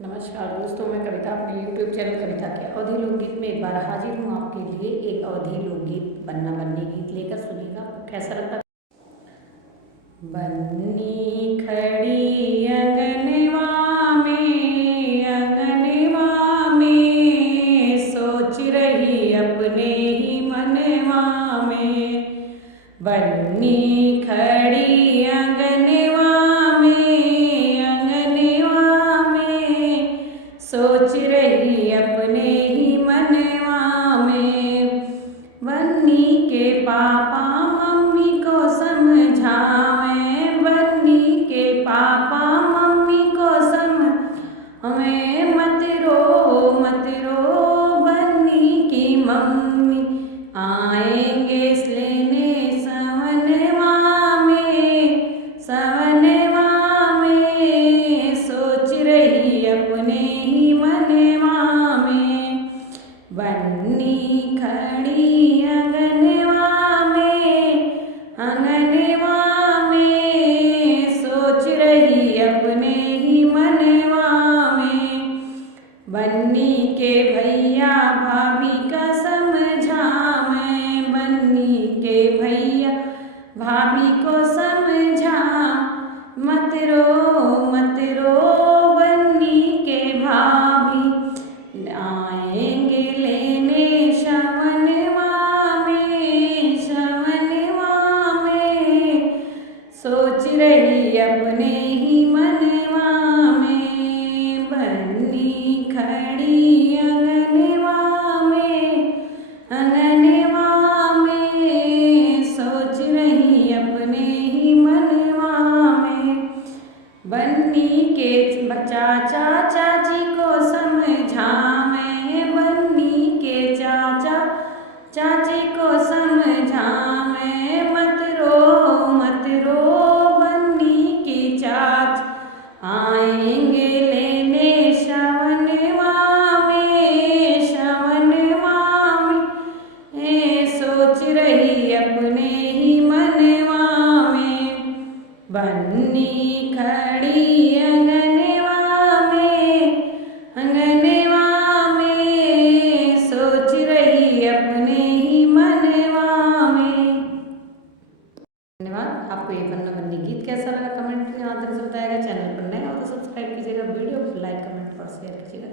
नमस्कार दोस्तों, मैं कविता अपने YouTube चैनल कविता के अवधि लोकगीत में एक बार हाजिर हूँ आपके लिए एक अवधि लोकगीत बन्ना बन्नी गीत लेकर। सुनिएगा, आपको कैसा लगता है। बन्नी खड़ी अंगनवा में सोच रही अपने ही मनवा में। बन्नी खड़ी अंगनवा सोच रही अपने ही मनवा में। बन्नी के पापा मम्मी को समझावें, बन्नी के पापा मम्मी को हमें मत रो बन्नी की मम्मी आएंगे लेने सवनवा में सोच रही अपने ही मनवा में। बन्नी खड़ी अंगनवा में सोच रही अपने ही मनवा में। बन्नी के भैया भाभी का समझावें, बन्नी के भैया भाभी को समझा मत रो बन्नी के भाभी आएंगे लेने सवनवा में सोच रही अपने ही मनवा में। बन्नी खड़ी अंगनवा में सोच रही अपने ही मनवा में। बन्नी के चाचा चाची को समझावें, बन्नी के चाचा चाची को समझावें मत रो बन्नी की चाच आएंगे लेने सवनवा में सोच रही अपने ही मनवा में। बन्नी खड़ी अंगनवा में सोच रही अपने ही मनवा में। धन्यवाद। आपको ये बन्ना बन्नी गीत कैसा लगा कमेंट के माध्यम से बताएगा। चैनल पर नया हो तो सब्सक्राइब कीजिएगा, वीडियो को लाइक कमेंट और शेयर कीजिएगा।